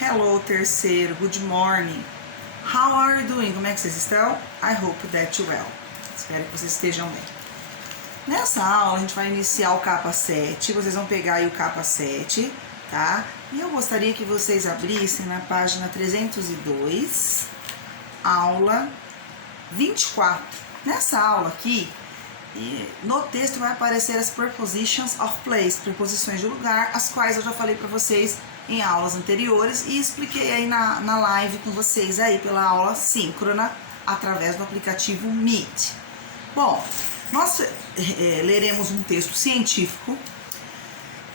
Hello, terceiro. Good morning. How are you doing? Como é que vocês estão? I hope that you well. Espero que vocês estejam bem. Nessa aula, a gente vai iniciar o capa 7. Vocês vão pegar aí o capa 7, tá? E eu gostaria que vocês abrissem na página 302, aula 24. Nessa aula aqui, no texto vai aparecer as prepositions of place, preposições de lugar, as quais eu já falei para vocês em aulas anteriores e expliquei aí na live com vocês aí pela aula síncrona através do aplicativo Meet. Bom, nós leremos um texto científico.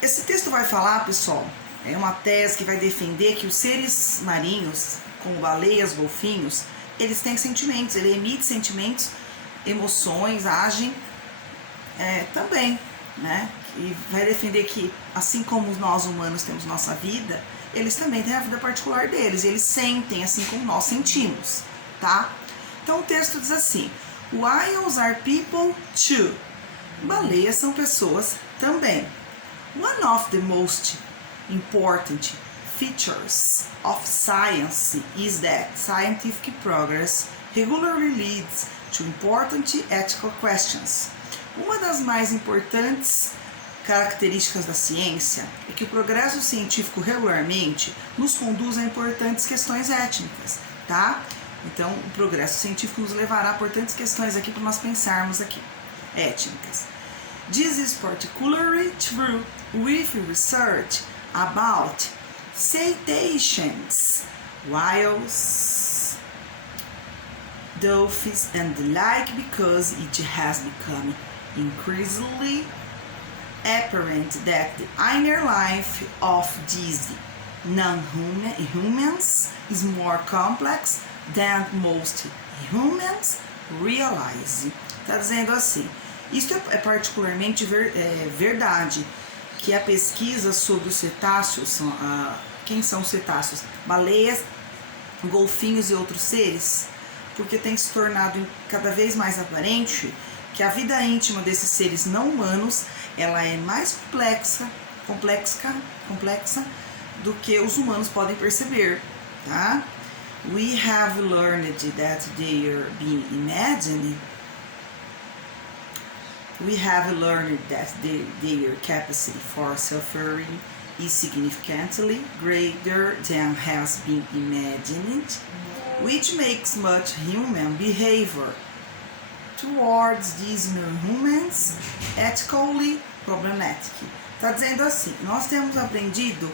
Esse texto vai falar, pessoal, é uma tese que vai defender que os seres marinhos, como baleias, golfinhos, eles têm sentimentos, ele emite sentimentos, emoções, agem também, né? E vai defender que, assim como nós humanos temos nossa vida, eles também têm a vida particular deles, eles sentem assim como nós sentimos, tá? Então o texto diz assim: Whales are people too. Baleias são pessoas também. One of the most important features of science is that scientific progress regularly leads to important ethical questions. Uma das mais importantes características da ciência é que o progresso científico regularmente nos conduz a importantes questões étnicas, tá? Então, o progresso científico nos levará a importantes questões aqui para nós pensarmos aqui, étnicas. This is particularly true with research about cetaceans, whales, dolphins and the like, because it has become increasingly apparent that the inner life of these non-humans is more complex than most humans realize. Está dizendo assim: isto é particularmente verdade, que a pesquisa sobre os cetáceos, quem são os cetáceos? Baleias, golfinhos e outros seres, porque tem se tornado cada vez mais aparente que a vida íntima desses seres não humanos, ela é mais complexa do que os humanos podem perceber, tá? We have learned that they are being imagined. We have learned that their capacity for suffering is significantly greater than has been imagined, which makes much human behavior towards these non-humans ethically problematic. Está dizendo assim: nós temos aprendido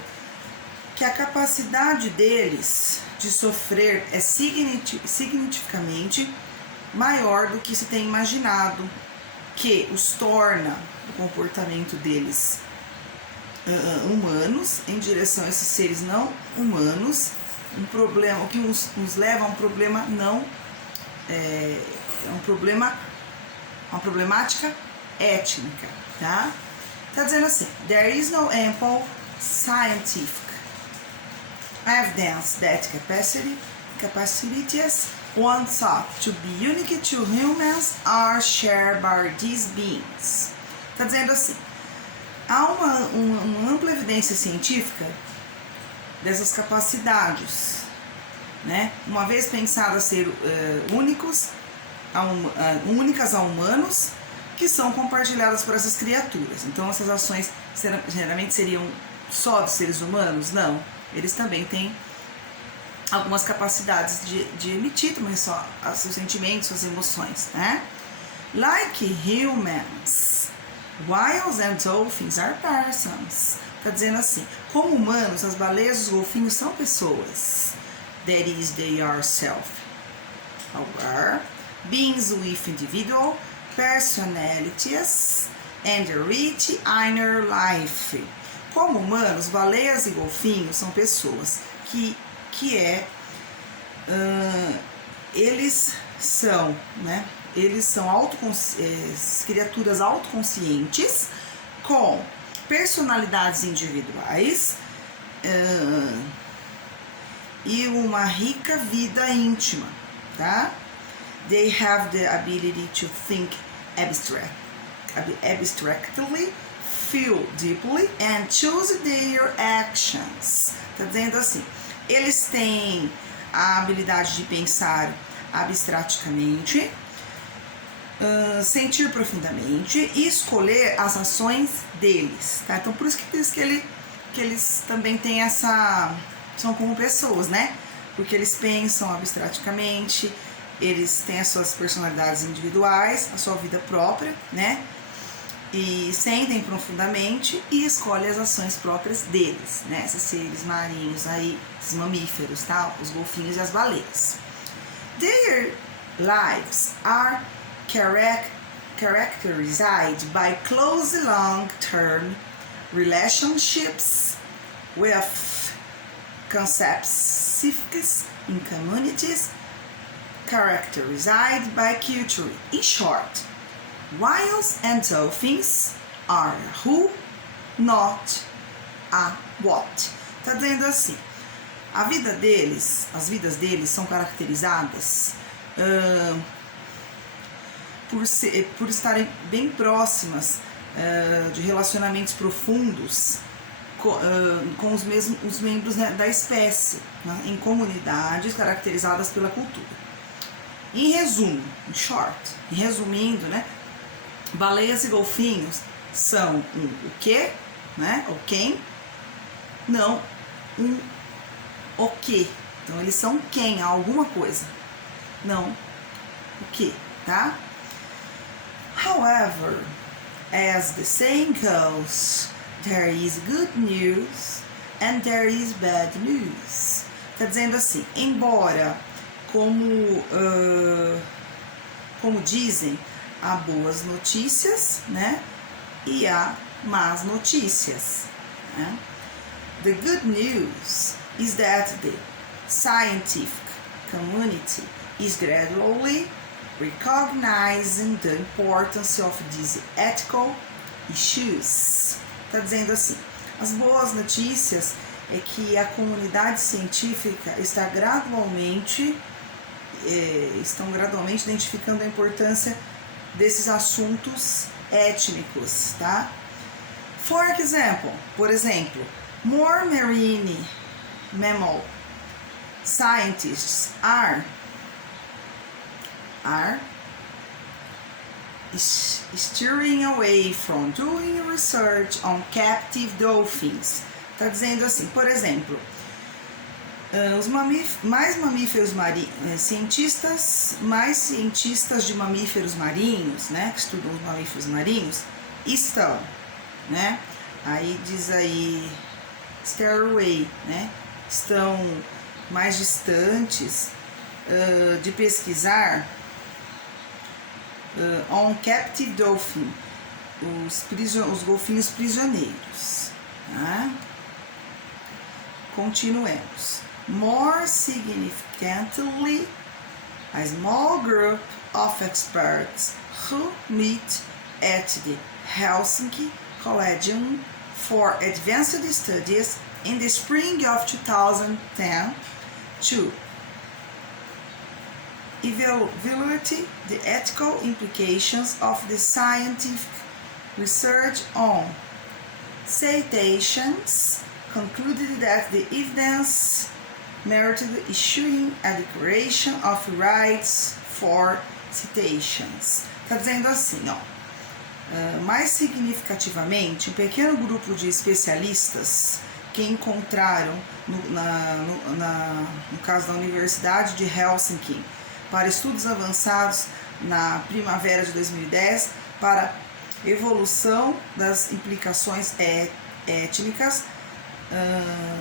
que a capacidade deles de sofrer é significativamente maior do que se tem imaginado, que os torna o comportamento deles humanos em direção a esses seres não humanos, um problema, o que nos leva a um problema não uma problemática étnica, tá? Tá dizendo assim: there is no ample scientific evidence that capacities one thought to be unique to humans are shared by these beings. Tá dizendo assim: há uma ampla evidência científica dessas capacidades, né? Uma vez pensadas ser únicas a humanos, que são compartilhadas por essas criaturas. Então essas ações geralmente seriam só dos seres humanos? Não, eles também têm algumas capacidades de emitir também só seus sentimentos, suas emoções, né? Like humans, whales and dolphins are persons. Tá dizendo assim: como humanos, as baleias e os golfinhos são pessoas. That is, they are self-aware beings with individual personalities and rich inner life. Como humanos, baleias e golfinhos são pessoas eles são criaturas autoconscientes com personalidades individuais e uma rica vida íntima, tá? They have the ability to think abstractly, feel deeply and choose their actions. Tá dizendo assim: Eles têm a habilidade de pensar abstraticamente, sentir profundamente e escolher as ações deles, tá? Então por isso que diz que eles também têm são como pessoas, né? Porque eles pensam abstraticamente, eles têm as suas personalidades individuais, a sua vida própria, né? E sentem profundamente e escolhem as ações próprias deles, né? Esses seres marinhos aí, os mamíferos, tá? Os golfinhos e as baleias. Their lives are characterized by close long-term relationships with concepts in communities characterized by culture. In short, whales and dolphins are who, not a what. Tá dizendo assim, as vidas deles são caracterizadas por estarem bem próximas de relacionamentos profundos com os membros, né, da espécie, né, em comunidades caracterizadas pela cultura. Em resumo, resumindo, né, baleias e golfinhos são o quê, né, o quem, não o que. Então eles são quem, alguma coisa, não o que, tá? However, as the saying goes, there is good news and there is bad news. Tá dizendo assim, embora, como dizem, há boas notícias, né? E há más notícias, né? The good news is that the scientific community is gradually recognizing the importance of these ethical issues. Está dizendo assim, as boas notícias é que a comunidade científica estão gradualmente identificando a importância desses assuntos étnicos, tá? Por exemplo, more marine mammal scientists are steering away from doing research on captive dolphins. Tá dizendo assim, por exemplo, os cientistas de mamíferos marinhos, né, que estudam os mamíferos marinhos, estão, né, aí diz aí, steer away, né, estão mais distantes de pesquisar on captive dolphin, os golfinhos prisioneiros, tá? Continuemos. More significantly, a small group of experts who meet at the Helsinki Collegium for Advanced Studies in the spring of 2010 to evaluate the ethical implications of the scientific research on cetaceans concluded that the evidence merited issuing a declaration of rights for cetaceans. Está dizendo assim, ó, mais significativamente, um pequeno grupo de especialistas que encontraram, no caso da Universidade de Helsinki, para estudos avançados na primavera de 2010 para evolução das implicações étnicas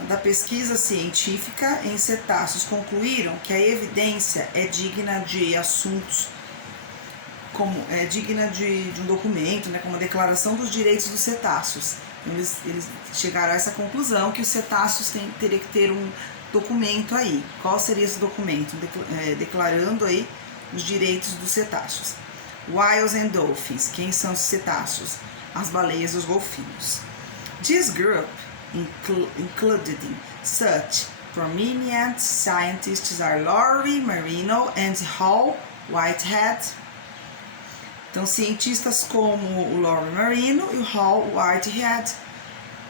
da pesquisa científica em cetáceos, concluíram que a evidência é digna de assuntos como digna de um documento, né, como a Declaração dos Direitos dos Cetáceos. Então, eles chegaram a essa conclusão que os cetáceos teriam que ter um documento aí. Qual seria esse documento? Declarando aí os direitos dos cetáceos. Whales and dolphins. Quem são os cetáceos? As baleias e os golfinhos. This group included such prominent scientists are Lori Marino and Hal Whitehead. Então, cientistas como o Lori Marino e o Hal Whitehead,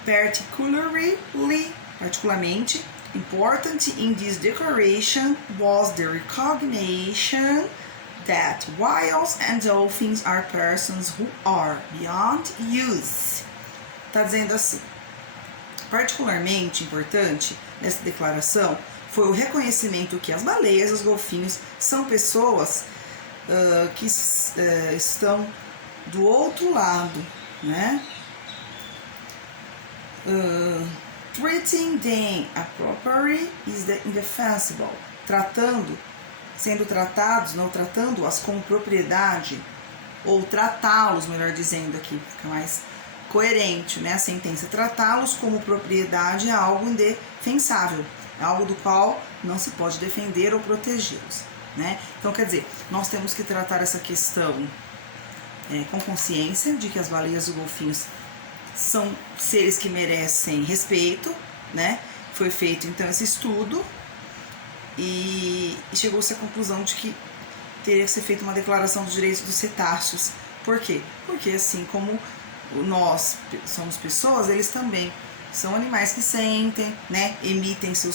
particularly Particularmente, important in this declaration was the recognition that whales and dolphins are persons who are beyond use. Tá dizendo assim. Particularmente importante nessa declaração foi o reconhecimento que as baleias e os golfinhos são pessoas que estão do outro lado, né? Treating them appropriately is indefensible. Sendo tratados, não tratando-as com propriedade, ou tratá-los, melhor dizendo aqui, fica mais coerente, né? A sentença, tratá-los como propriedade é algo indefensável, é algo do qual não se pode defender ou protegê-los, né? Então, quer dizer, nós temos que tratar essa questão com consciência de que as baleias e os golfinhos são seres que merecem respeito, né? Foi feito, então, esse estudo e chegou-se à conclusão de que teria que ser feita uma declaração dos direitos dos cetáceos. Por quê? Porque, assim como nós somos pessoas, eles também são animais que sentem, né? Emitem seu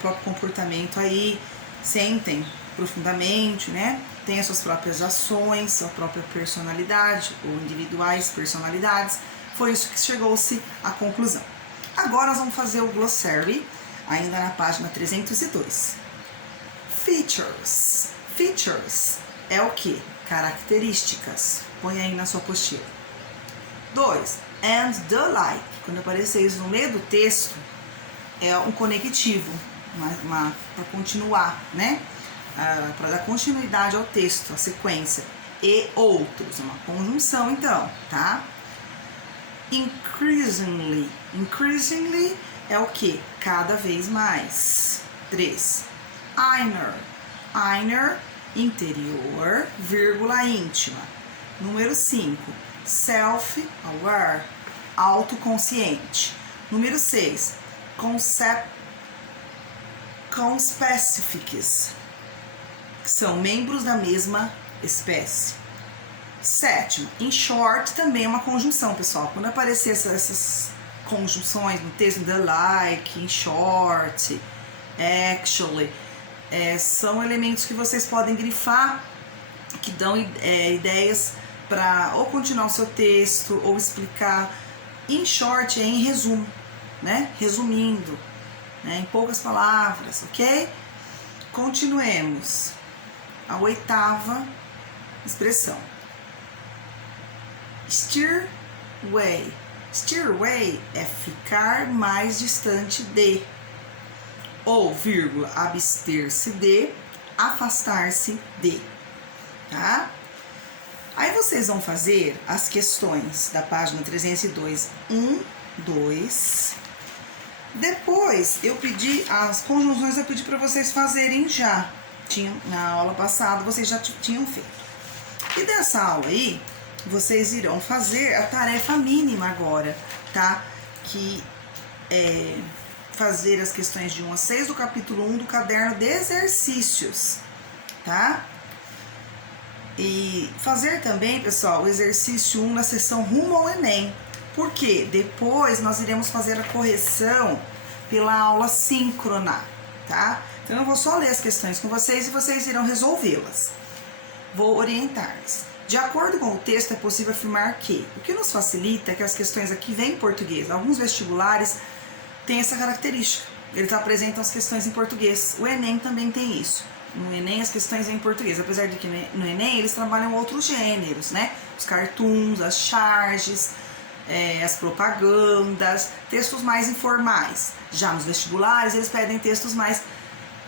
próprio comportamento aí, sentem profundamente, né? Tem as suas próprias ações, sua própria personalidade, ou individuais personalidades. Foi isso que chegou-se à conclusão. Agora nós vamos fazer o glossary, ainda na página 302. Features. Features é o que? Características. Põe aí na sua apostila. 2. And the like. Quando aparecer isso no meio do texto, é um conectivo, para continuar, né? Para dar continuidade ao texto, à sequência. E outros, uma conjunção então, tá? Increasingly. Increasingly é o que? Cada vez mais. 3. Inner. Inner, interior, vírgula, íntima. Número 5. Self-aware, autoconsciente. Número 6. Conspecifics, que são membros da mesma espécie. 7. In short, também é uma conjunção, pessoal. Quando aparecer essas conjunções no texto, the like, in short, actually, são elementos que vocês podem grifar, que dão ideias para ou continuar o seu texto ou explicar. In short é em resumo, né? Resumindo, né? Em poucas palavras, ok? Continuemos. A 8ª expressão. Steer away. Steer away é ficar mais distante de. Ou, vírgula, abster-se de, afastar-se de. Tá? Aí vocês vão fazer as questões da página 302, 1, 2. Depois eu pedi, as conjunções eu pedi para vocês fazerem já. Na aula passada vocês já tinham feito. E dessa aula aí, vocês irão fazer a tarefa mínima agora, tá? Que é fazer as questões de 1 a 6 do capítulo 1 do caderno de exercícios, tá? E fazer também, pessoal, o exercício 1 na sessão rumo ao Enem. Porque depois nós iremos fazer a correção pela aula síncrona, tá? Então eu vou só ler as questões com vocês e vocês irão resolvê-las. Vou orientar-lhes. De acordo com o texto, é possível afirmar que o que nos facilita é que as questões aqui vêm em português. Alguns vestibulares têm essa característica. Eles apresentam as questões em português. O Enem também tem isso. No Enem as questões vêm em português, apesar de que no Enem eles trabalham outros gêneros, né? Os cartoons, as charges, as propagandas, textos mais informais. Já nos vestibulares eles pedem textos mais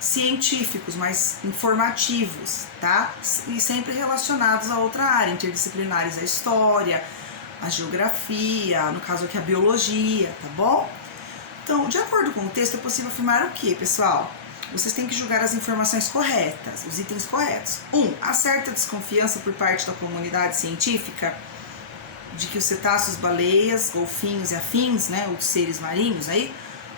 científicos, mais informativos, tá? E sempre relacionados a outra área, interdisciplinares, a história, a geografia, no caso aqui a biologia, tá bom? Então, de acordo com o texto, é possível afirmar o quê, pessoal? Vocês têm que julgar as informações corretas, os itens corretos. 1. Há certa desconfiança por parte da comunidade científica de que os cetáceos, baleias, golfinhos e afins, né, os seres marinhos aí,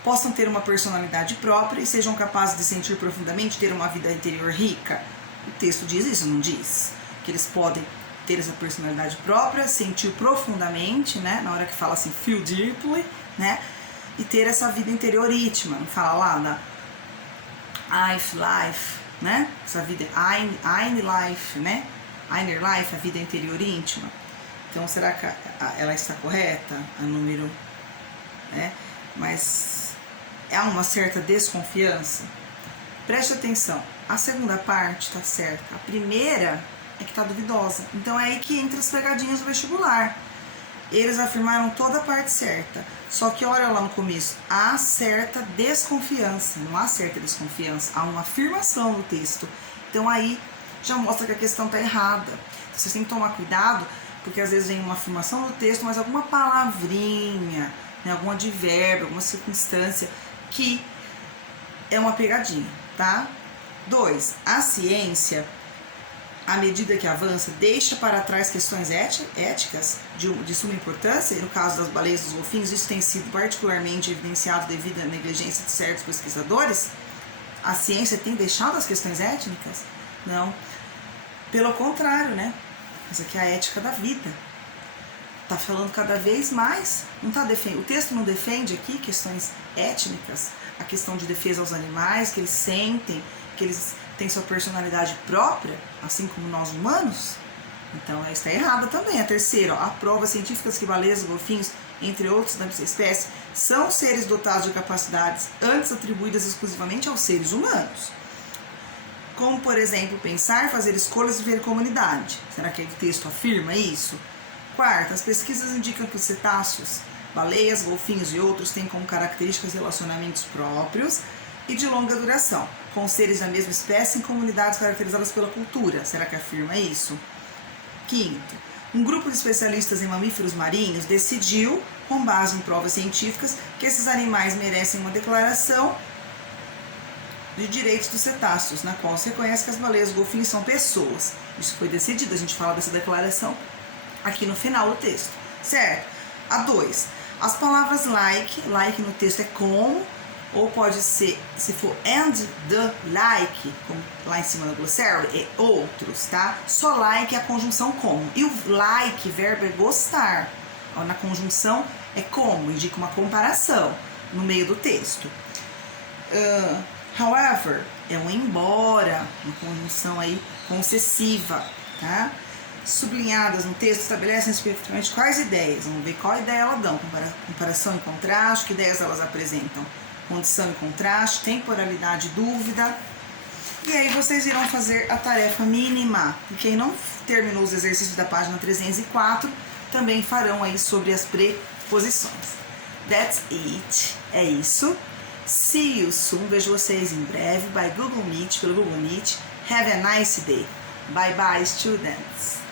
possam ter uma personalidade própria e sejam capazes de sentir profundamente, ter uma vida interior rica. O texto diz isso, não diz? Que eles podem ter essa personalidade própria, sentir profundamente, né, na hora que fala assim, feel deeply, né, e ter essa vida interior íntima. Não fala lá da life, né? Essa vida, ein life, né? Inner life, a vida interior íntima. Então, será que ela está correta? A número, né? Mas há uma certa desconfiança. Preste atenção, a segunda parte está certa, a primeira é que está duvidosa. Então é aí que entra as pegadinhas do vestibular. Eles afirmaram toda a parte certa, só que olha lá no começo, há certa desconfiança, não há certa desconfiança, há uma afirmação no texto. Então aí já mostra que a questão está errada. Vocês têm que tomar cuidado, porque às vezes vem uma afirmação no texto, mas alguma palavrinha, né, algum advérbio, alguma circunstância que é uma pegadinha, tá? 2. A ciência, à medida que avança, deixa para trás questões éticas de suma importância, e no caso das baleias e dos golfinhos, isso tem sido particularmente evidenciado devido à negligência de certos pesquisadores. A ciência tem deixado as questões étnicas? Não. Pelo contrário, né? Essa aqui é a ética da vida. Está falando cada vez mais. Não tá o texto não defende aqui questões étnicas, a questão de defesa aos animais, que eles sentem, que eles têm sua personalidade própria, assim como nós humanos. Então, ela está errada também. A terceira, ó, há provas científicas que baleias e golfinhos, entre outros da espécie, são seres dotados de capacidades antes atribuídas exclusivamente aos seres humanos. Como, por exemplo, pensar, fazer escolhas e viver em comunidade. Será que o texto afirma isso? Quarta, as pesquisas indicam que os cetáceos, baleias, golfinhos e outros têm como características relacionamentos próprios e de longa duração, com seres da mesma espécie em comunidades caracterizadas pela cultura. Será que afirma isso? Quinto, um grupo de especialistas em mamíferos marinhos decidiu, com base em provas científicas, que esses animais merecem uma declaração de direitos dos cetáceos, na qual se reconhece que as baleias e os golfinhos são pessoas. Isso foi decidido, a gente fala dessa declaração aqui no final do texto, certo? A 2, as palavras like no texto é como, ou pode ser, se for and the like, como lá em cima do glossário, é outros, tá? Só like é a conjunção como, e o like, verbo é gostar, na conjunção é como, indica uma comparação no meio do texto. However, é um embora, uma conjunção aí concessiva, tá? Sublinhadas no texto estabelecem especificamente quais ideias. Vamos ver qual ideia elas dão. Comparação e contraste, que ideias elas apresentam. Condição e contraste, temporalidade e dúvida. E aí vocês irão fazer a tarefa mínima. E quem não terminou os exercícios da página 304, também farão aí sobre as preposições. That's it. É isso. See you soon. Vejo vocês em breve. By Google Meet, pelo Google Meet. Have a nice day. Bye bye, students.